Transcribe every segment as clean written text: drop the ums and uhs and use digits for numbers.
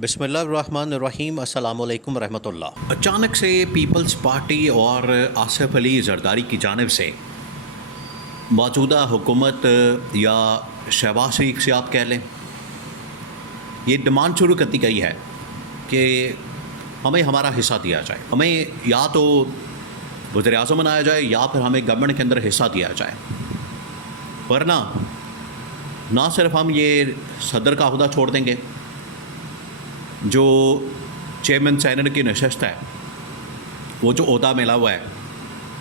बिस्मिल्लाहिर्रहमानिर्रहीम अस्सलामुअलैकुम रहमतुल्लाह। अचानक से पीपल्स पार्टी और आसिफ अली जरदारी की जानिब से मौजूदा हुकूमत या शहबाज शरीफ से आप कह लें, ये डिमांड शुरू कर दी गई है कि हमें हमारा हिस्सा दिया जाए। हमें या तो वज़ीर-ए-आज़म बनाया जाए या फिर हमें गवर्नमेंट के अंदर हिस्सा दिया जाए, वरना ना सिर्फ हम ये सदर का अहदा छोड़ देंगे, जो चेयरमैन सेनेट की नशस्त है, वो जो ओहदा मिला हुआ है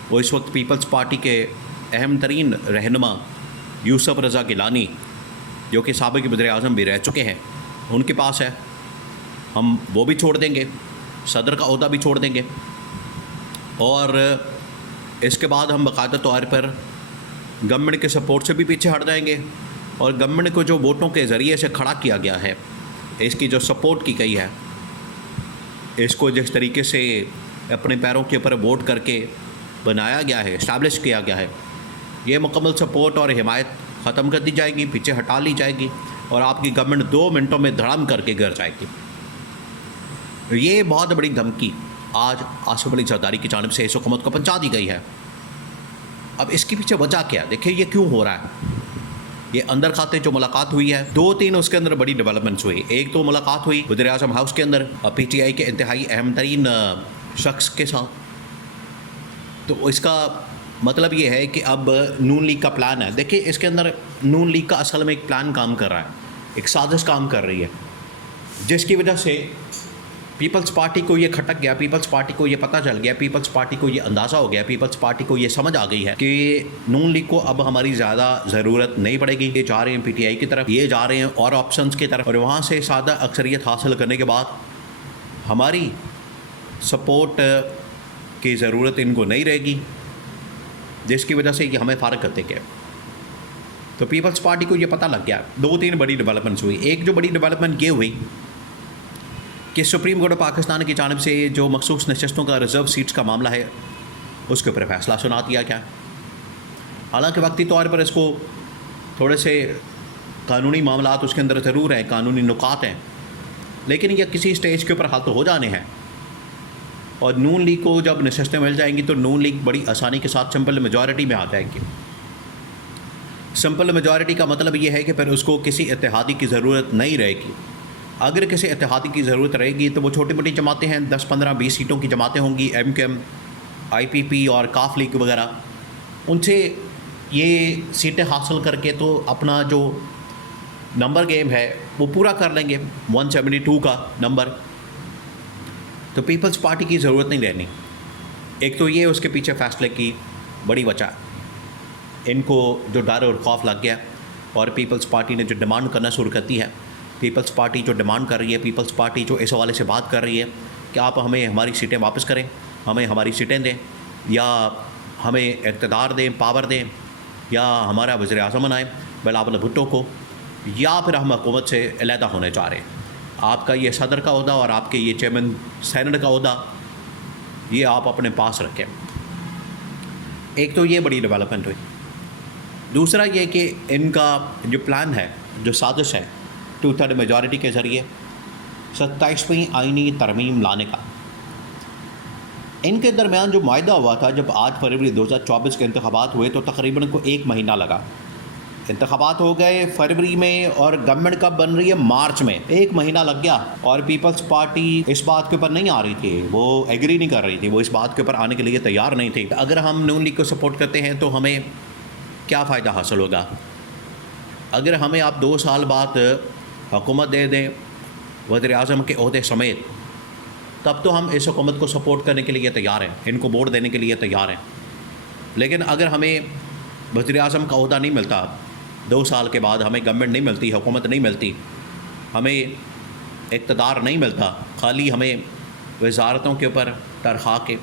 वो इस वक्त पीपल्स पार्टी के अहम तरीन रहनुमा यूसुफ रज़ा गिलानी, जो कि साबिक़ वज़ीर-ए-आज़म भी रह चुके हैं, उनके पास है। हम वो भी छोड़ देंगे, सदर का ओहदा भी छोड़ देंगे, और इसके बाद हम बाकायदा तौर पर गवर्नमेंट के सपोर्ट से भी पीछे हट जाएंगे, और गवर्नमेंट को जो वोटों के ज़रिए से खड़ा किया गया है, इसकी जो सपोर्ट की गई है, इसको जिस तरीके से अपने पैरों के ऊपर वोट करके बनाया गया है, इस्टेब्लिश किया गया है, ये मुकम्मल सपोर्ट और हिमायत ख़त्म कर दी जाएगी, पीछे हटा ली जाएगी, और आपकी गवर्नमेंट 2 मिनटों में धड़ाम करके गिर जाएगी। ये बहुत बड़ी धमकी आज आसिफ अली जरदारी की जानिब से इस हुकूमत को पहुँचा दी गई है। अब इसके पीछे वजह क्या है? देखिए, ये क्यों हो रहा है। ये अंदर खाते जो मुलाकात हुई है, 2-3 उसके अंदर बड़ी डेवलपमेंट्स हुई। एक तो मुलाकात हुई वज़ीर-ए-आज़म हाउस के अंदर PTI के इंतहाई अहम तरीन शख्स के साथ। तो इसका मतलब ये है कि अब नून लीग का प्लान है। देखिए, इसके अंदर नून लीग का असल में एक प्लान काम कर रहा है, एक साजिश काम कर रही है, जिसकी वजह से पीपल्स पार्टी को ये खटक गया, पीपल्स पार्टी को ये पता चल गया, पीपल्स पार्टी को ये अंदाज़ा हो गया, पीपल्स पार्टी को ये समझ आ गई है कि नून लीग को अब हमारी ज़्यादा ज़रूरत नहीं पड़ेगी। ये जा रहे हैं PTI की तरफ, ये जा रहे हैं और ऑप्शंस की तरफ, और वहाँ से सादा अक्सरियत हासिल करने के बाद हमारी सपोर्ट की ज़रूरत इनको नहीं रहेगी, जिसकी वजह से ये हमें फ़ारग करते गए। तो पीपल्स पार्टी को ये पता लग गया। 2-3 बड़ी डेवलपमेंट्स हुई। एक जो बड़ी डेवलपमेंट ये हुई कि सुप्रीम कोर्ट ऑफ पाकिस्तान की जानिब से जो मखसूस नशस्तों का रिज़र्व सीट्स का मामला है, उसके ऊपर फ़ैसला सुना दिया गया। हालांकि वक्ती तौर पर इसको थोड़े से कानूनी मामलात उसके अंदर ज़रूर हैं, कानूनी नुकात हैं, लेकिन यह किसी स्टेज के ऊपर हल तो हो जाने हैं। और नून लीग को जब नशस्तें मिल जाएंगी तो नून लीग बड़ी आसानी के साथ सिंपल मेजॉरिटी में आ जाएगी। सिंपल मेजॉरिटी का मतलब ये है कि फिर उसको किसी इत्तेहादी की ज़रूरत नहीं रहेगी। अगर किसी इत्तेहादी की ज़रूरत रहेगी तो वो छोटी मोटी जमातें हैं, 10, 15, 20 सीटों की जमातें होंगी, MKM, IPP और काफ लीग वगैरह, उनसे ये सीटें हासिल करके तो अपना जो नंबर गेम है वो पूरा कर लेंगे, 172 का नंबर। तो पीपल्स पार्टी की ज़रूरत नहीं रहनी। एक तो ये उसके पीछे फ़ैसले की बड़ी वजह, इनको जो डर और खौफ लग गया, और पीपल्स पार्टी ने जो डिमांड करना शुरू कर दी है, पीपल्स पार्टी जो डिमांड कर रही है, पीपल्स पार्टी जो इस हवाले से बात कर रही है कि आप हमें हमारी सीटें वापस करें, हमें हमारी सीटें दें, या हमें इक़्तिदार दें, पावर दें, या हमारा वज़ीर-ए-आज़म बनाएं बिलावल भुट्टो को, या फिर हम हुकूमत से अलहदा होने जा रहे हैं। आपका ये सदर का ओहदा और आपके ये चेयरमैन सेनेट का ओहदा, ये आप अपने पास रखें। एक तो ये बड़ी डेवलपमेंट हुई। दूसरा ये कि इनका जो प्लान है, जो साजिश है 2/3 मेजॉरिटी के ज़रिए 27वीं आइनी तरमीम लाने का, इनके दरमियान जो मायदा हुआ था, जब 8 फरवरी 2024 के इंतखाबात हुए तो तकरीबन को 1 महीना लगा। इंतखाबात हो गए फरवरी में और गवर्नमेंट कब बन रही है? मार्च में। 1 महीना लग गया, और पीपल्स पार्टी इस बात के ऊपर नहीं आ रही थी, वो एग्री नहीं कर रही थी, वो इस बात के ऊपर आने के लिए तैयार नहीं थी। अगर हम नून लीग को सपोर्ट करते हैं तो हमें क्या फ़ायदा हासिल होगा? अगर हमें आप 2 साल बाद हुकूमत दे दें वज़ीर-ए-आज़म के ओहदे समेत, तब तो हम इस हुकूमत को सपोर्ट करने के लिए तैयार हैं, इनको वोट देने के लिए तैयार हैं। लेकिन अगर हमें वज़ीर-ए-आज़म का ओहदा नहीं मिलता, 2 साल के बाद हमें गवर्नमेंट नहीं मिलती, हुकूमत नहीं मिलती, हमें इक़्तिदार नहीं मिलता, खाली हमें वज़ारतों के ऊपर तरखा के,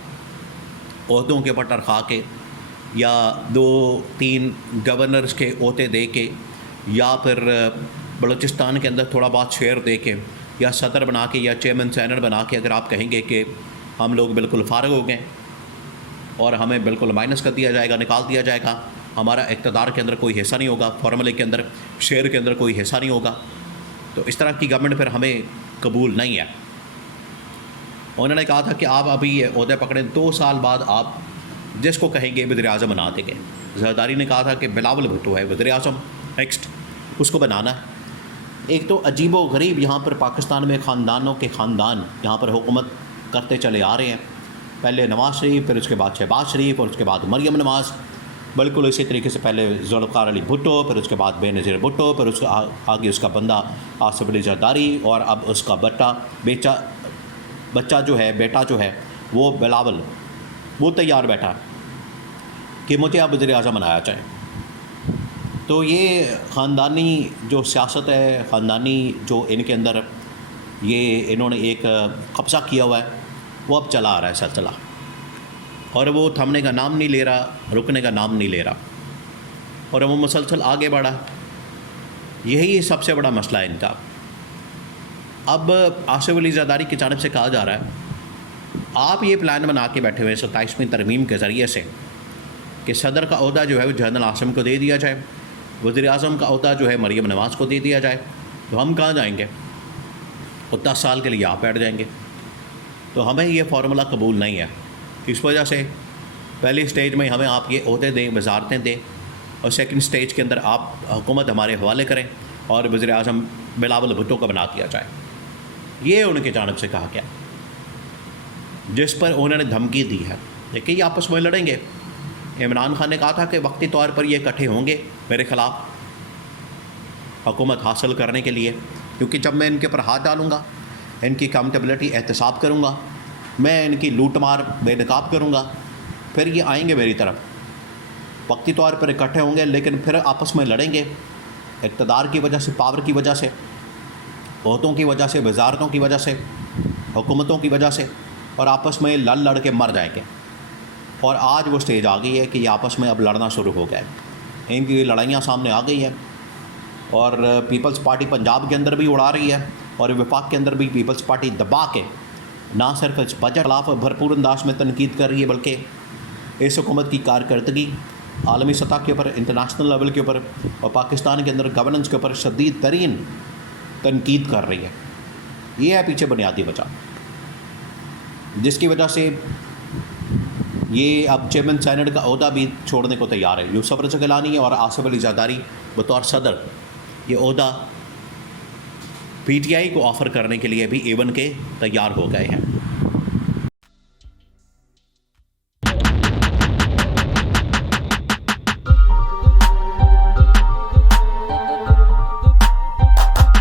ओहदों के ऊपर तरखा के, या 2-3 गवर्नर्स के ओहदे दे के, या फिर बलूचिस्तान के अंदर थोड़ा बहुत शेयर दे के, या सदर बना के, या चेयरमैन सेनेट बना के, अगर आप कहेंगे कि हम लोग बिल्कुल फ़ारिग हो गए और हमें बिल्कुल माइनस कर दिया जाएगा, निकाल दिया जाएगा, हमारा इक़्तिदार के अंदर कोई हिस्सा नहीं होगा, फॉर्मूले के अंदर, शेयर के अंदर कोई हिस्सा नहीं होगा, तो इस तरह की गवर्नमेंट फिर हमें कबूल नहीं है। उन्होंने कहा था कि आप अभी ये ओहदे पकड़े 2 साल बाद आप जिसको कहेंगे वज़ीर आज़म बना देंगे। जरदारी ने कहा था कि बिलावल भुट्टो है वज़ीर आज़म नेक्स्ट, उसको बनाना है। एक तो अजीबो गरीब यहाँ पर पाकिस्तान में ख़ानदानों के ख़ानदान यहाँ पर हुकूमत करते चले आ रहे हैं। पहले नवाज़ शरीफ, फिर उसके बाद शहबाज शरीफ और उसके बाद मरियम नवाज़, बिल्कुल इसी तरीके से पहले जुल्फ़िकार अली भुट्टो, फिर उसके बाद बेनज़ीर भुट्टो, फिर उसके आगे उसका बंदा आसिफ अली जरदारी और अब उसका बच्चा जो है बेटा जो है वो बिलावल, वो तैयार बैठा कि मुझे अब वज़ीर आज़म बनाया जाए। तो ये ख़ानदानी जो सियासत है, ख़ानदानी जो इनके अंदर ये इन्होंने एक कब्ज़ा किया हुआ है, वो अब चला आ रहा है सिलसिला, और वो थमने का नाम नहीं ले रहा, रुकने का नाम नहीं ले रहा, और वो मुसलसल आगे बढ़ा। यही सबसे बड़ा मसला है इनका। अब आसिफ अली जरदारी की जानिब से कहा जा रहा है आप ये प्लान बना के बैठे हुए हैं 27वीं तरमीम के ज़रिए से कि सदर का ओहदा जो है वो जनरल आसिम को दे दिया जाए, वज़ीर आज़म का ओहदा जो है मरियम नवाज़ को दे दिया जाए। तो हम कहाँ जाएंगे? और 10 साल के लिए आप बैठ जाएंगे। तो हमें ये फार्मूला कबूल नहीं है। इस वजह से पहली स्टेज में हमें आप ये ओहदे दें, वजारतें दें, और सेकंड स्टेज के अंदर आप हुकूमत हमारे हवाले करें और वज़ीर आज़म बिलावल भुट्टो का बना दिया जाए। ये उनके जानिब से कहा गया, जिस पर उन्होंने धमकी दी है। देखिए ये आपस में लड़ेंगे। इमरान खान ने कहा था कि वक्ती तौर पर ये इकट्ठे होंगे मेरे ख़िलाफ़ हुकूमत हासिल करने के लिए, क्योंकि जब मैं इनके ऊपर हाथ डालूँगा, इनकी अकाउंटेबिलिटी एहतसाब करूँगा, मैं इनकी लूट मार बेनकाब करूँगा, फिर ये आएंगे मेरी तरफ। वक्ती तौर पर इकट्ठे होंगे लेकिन फिर आपस में लड़ेंगे, इक़्तिदार की वजह से, पावर की वजह से, ओहदों की वजह से, वजारतों की वजह से, हुकूमतों की वजह से, और आपस में लड़ के मर जाएंगे। और आज वो स्टेज आ गई है कि ये आपस में अब लड़ना शुरू हो गया है। इनकी लड़ाइयाँ सामने आ गई हैं, और पीपल्स पार्टी पंजाब के अंदर भी उड़ा रही है, और वफाक के अंदर भी पीपल्स पार्टी दबा के ना सिर्फ इस बजट खिलाफ भरपूर अंदाज में तनकीद कर रही है, बल्कि इस हुकूमत की कारकर्दगी आलमी सतह के ऊपर, इंटरनेशनल लेवल के ऊपर और पाकिस्तान के अंदर गवर्नेंस के ऊपर शदीद तरीन तनकीद कर रही है। ये है पीछे बुनियादी वजह, जिसकी वजह से ये अब चेयरमैन सेनेट का ओहदा भी छोड़ने को तैयार है। यूसुफ रज़ा गिलानी और आसिफ अली जरदारी बतौर सदर ये ओहदा PTI को ऑफ़र करने के लिए भी एवन के तैयार हो गए हैं।